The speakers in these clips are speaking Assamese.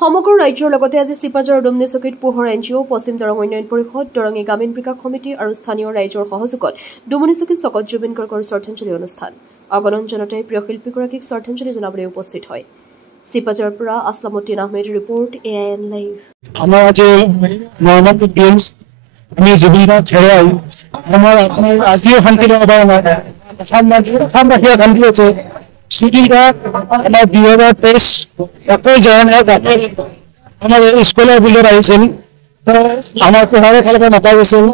সমগ্ৰ ৰাজ্যৰ লগতে আজি চিপাঝাৰ ডুমনিচকীত পোহৰ এনজিঅ' পশ্চিম দৰং উন্নয়ন পৰিষদ দৰঙী গ্ৰামীণ বিকাশ সমিতি আৰু স্থানীয় ৰাইজৰ সহযোগত ডুমনিচকী চকত জুবিন গাৰ্গৰ শ্ৰদ্ধাঞ্জলি অনুষ্ঠান অগণন জনতাই প্ৰিয় শিল্পীগৰাকীক শ্ৰদ্ধাঞ্জলি জনাবলৈ উপস্থিত হয়। চিপাঝাৰৰ পৰা Aslamuddin Ahmed report AIN live. আমাৰ আজি নৰ্মাল দিন আমি জুবিন গাৰ্গ হেৰাই আমাৰ আজিও শান্তি নাপাব নাই অসমবাসীয়ে শান্তি আছে। জুবিন গাৰ্গ আমাৰ 2023 আমাৰ স্কুলৰ বিলত আহিছিল আমাৰ পঢ়াৰ ফালৰ পৰা মাতা গৈছিল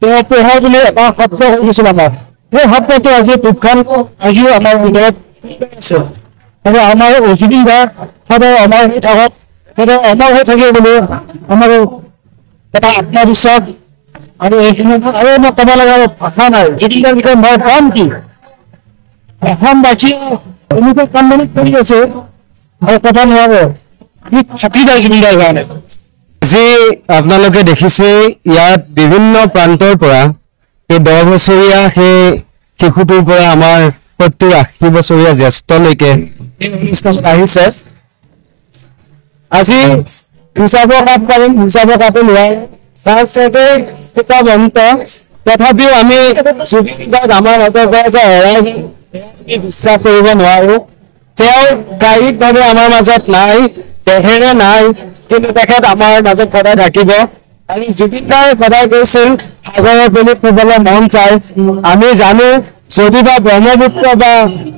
তেওঁ পঢ়াৰ বুলি এটা শব্দ হৈ গৈছিল আমাৰ সেই শব্দটো আজি দুখন আজিও আমাৰ ভিতৰত আছে আৰু আমাৰ জুবিন গাৰ্গ সদায় অমৰ হৈ থাকক সদায় অমৰ হৈ থাকিব বুলি আমাৰ এটা আত্মবিশ্বাস আৰু এইখিনি আৰু মই ক'ব লগা ভাষা নাই। জুবিন গাৰ্গৰ বিষয়ে মই কম কি অসমবাসীয়ে এনেকুৱা কামবিলাক কৰি আছে আৰু ক'ব নোৱাৰে থাকি যায় জুবিন গাৰ্গৰ কাৰণে। আজি আপোনালোকে দেখিছে ইয়াত বিভিন্ন প্ৰান্তৰ পৰা এই 10 বছৰীয়া সেই শিশুটোৰ পৰা আমাৰ 70-80 বছৰীয়া জ্যেষ্ঠলৈকে এই অনুষ্ঠানত আহিছে। আজি হিচাপ কাপ পাৰিম হিচাপ কাপে নোৱাৰে তাৰপিছতে কিতাপ অন্ত তথাপিও আমি জুবিন গাৰ্গ আমাৰ মাজৰ পৰা যে হেৰাই বিশ্বাস কৰিব নোৱাৰো। তেওঁ কায়িকভাৱে আমাৰ মাজত নাই দেহেৰে নাই কিন্তু তেখেত আমাৰ মাজত সদায় থাকিব। আৰু জুবিন গাৰ্গে সদায় কৈছিল সাগৰৰ পানীত শুবলৈ মন যায়। আমি জানো যদি বা ব্ৰহ্মপুত্ৰ বা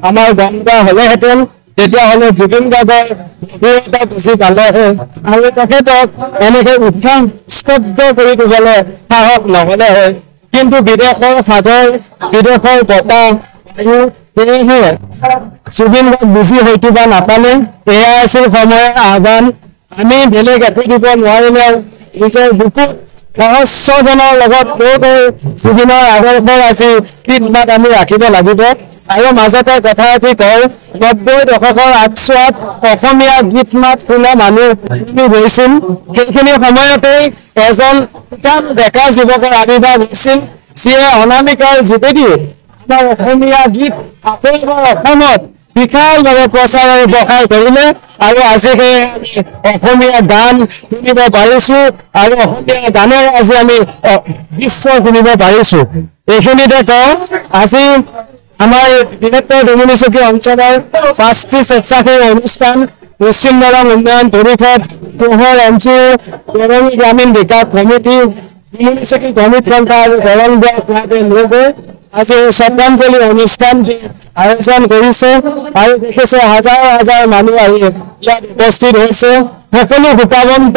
আমাৰ গংগা হলেহেঁতেন তেতিয়াহ'লে জুবিন গাৰ্গৰ গভীৰতা বুজি পালেহে আৰু তেখেতক এনেকে উত্থান স্তব্ধ কৰি দিবলৈ সাহস নহলে হয়। কিন্তু বিদেশৰ সাগৰ বিদেশৰ বতাহ সেয়েহে জুবিন গাৰ্গ বুজি হয়তো বা নাপালে এয়া আছিল সময়ৰ আহ্বান। আমি বেলেগ একো দিব নোৱাৰিলেও নিজৰ বুকুত সহস্ৰজনৰ লগত জুবিনৰ আদৰ্শ আছে কীৰ্তিমান আমি ৰাখিব লাগিব। আৰু মাজতে কথা এটি কওঁ 90 দশকৰ আগছোৱাত অসমীয়া গীত মাত শুনা মানুহ গৈছিল সেইখিনি সময়তেই এজন ডেকা যুৱকৰ আবিৰ্ভাৱ হৈছিল যিয়ে অনামিকাৰ যোগেদি আমাৰ অসমীয়া গীত অসমত বিশালভাৱে প্ৰচাৰ আৰু প্ৰসাৰ কৰিলে আৰু আজি সেই অসমীয়া গান শুনিব পাৰিছো আৰু অসমীয়া গানেৰে আজি আমি বিশ্ব শুনিব পাৰিছো। এইখিনিতে কওঁ আজি আমাৰ বৃহত্তৰ ডুমনিচকী অঞ্চলৰ 5টি স্বেচ্ছাসেৱী অনুষ্ঠান পশ্চিম দৰং উন্নয়ন পৰিষদ পোহৰ এনজিঅ' দৰঙী গ্ৰামীণ বিকাশ সমিতি ডুমনিচকী কমিট পন্থা আৰু দৰং ক্লাবে লগ আজি শ্ৰদ্ধাঞ্জলি অনুষ্ঠান আয়োজন কৰিছে আৰু দেখিছে হাজাৰ হাজাৰ মানুহ আহি ইয়াত উপস্থিত হৈছে। সকলো শোকাবন্ত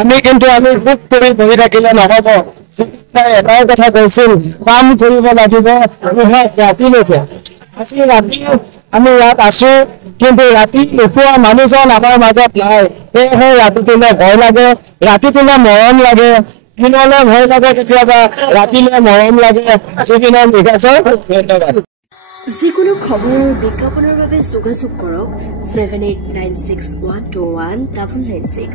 আমি কিন্তু আমি সুখ কৰি বহি থাকিলে নহব। এটাই কথা কৈছিল কাম কৰিব লাগিব ৰাতিলৈকে। আজি ৰাতি আমি ইয়াত আছো কিন্তু ৰাতি নোখোৱা মানুহজন আমাৰ মাজত নাই। সেয়েহে ৰাতিটোলৈ ভয় লাগে ৰাতিটোলৈ মৰম লাগে দিনলৈ ভয় লাগে কেতিয়াবা ৰাতিলৈ মৰম লাগে। জুবিনৰ মিজাজৰ ধন্যবাদ। যিকোনো খবৰ বিজ্ঞাপনৰ বাবে যোগাযোগ কৰক 7896121996।